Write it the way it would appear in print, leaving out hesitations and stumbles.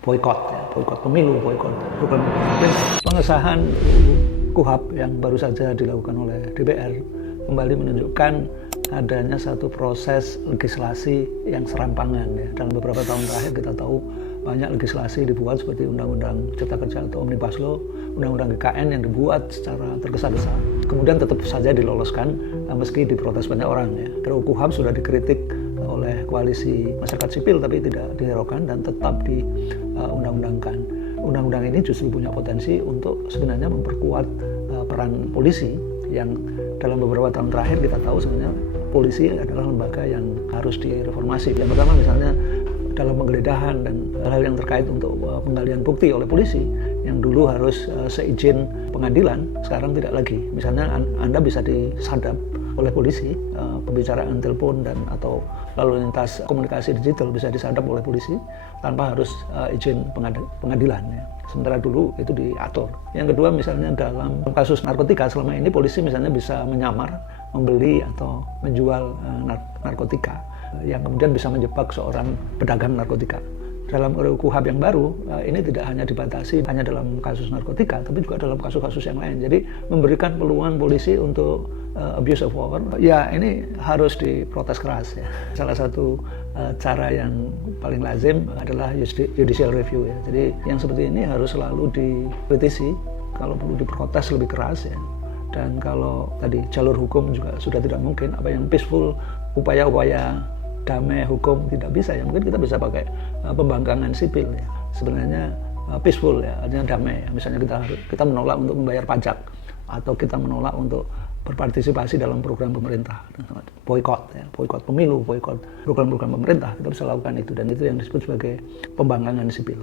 boykot ya, boykot pemilu, boykot program pemerintah. Pengesahan KUHP yang baru saja dilakukan oleh DPR kembali menunjukkan adanya satu proses legislasi yang serampangan ya. Dalam beberapa tahun terakhir kita tahu banyak legislasi dibuat seperti Undang-Undang Cipta Kerja atau Omnibus Law, Undang-Undang GKN yang dibuat secara tergesa-gesa, kemudian tetap saja diloloskan meski diprotes banyak orang ya. Kalau KUHP sudah dikritik oleh koalisi masyarakat sipil tapi tidak dihiraukan dan tetap diundang-undangkan. Undang-undang ini justru punya potensi untuk sebenarnya memperkuat peran polisi yang dalam beberapa tahun terakhir kita tahu sebenarnya polisi adalah lembaga yang harus direformasi. Yang pertama misalnya dalam penggeledahan dan hal-hal yang terkait untuk penggalian bukti oleh polisi yang dulu harus seizin pengadilan, sekarang tidak lagi. Misalnya Anda bisa disadap oleh polisi, pembicaraan telepon dan atau lalu lintas komunikasi digital bisa disadap oleh polisi tanpa harus izin pengadilan ya. Sementara dulu itu diatur. Yang kedua misalnya dalam kasus narkotika, selama ini polisi misalnya bisa menyamar, membeli atau menjual narkotika yang kemudian bisa menjebak seorang pedagang narkotika. Dalam KUHP yang baru, ini tidak hanya dibatasi hanya dalam kasus narkotika, tapi juga dalam kasus-kasus yang lain. Jadi memberikan peluang polisi untuk abuse of power, ya ini harus diprotes keras ya. Salah satu cara yang paling lazim adalah judicial review ya. Jadi yang seperti ini harus selalu dikritisi, kalau perlu diprotes lebih keras ya. Dan kalau tadi jalur hukum juga sudah tidak mungkin, apa yang peaceful, upaya-upaya damai hukum tidak bisa ya, mungkin kita bisa pakai pembangkangan sipil ya. Sebenarnya peaceful ya, artinya damai ya. Misalnya kita menolak untuk membayar pajak atau kita menolak untuk berpartisipasi dalam program pemerintah, boykot ya, boykot pemilu, boykot program-program pemerintah, kita bisa lakukan itu, dan itu yang disebut sebagai pembangkangan sipil.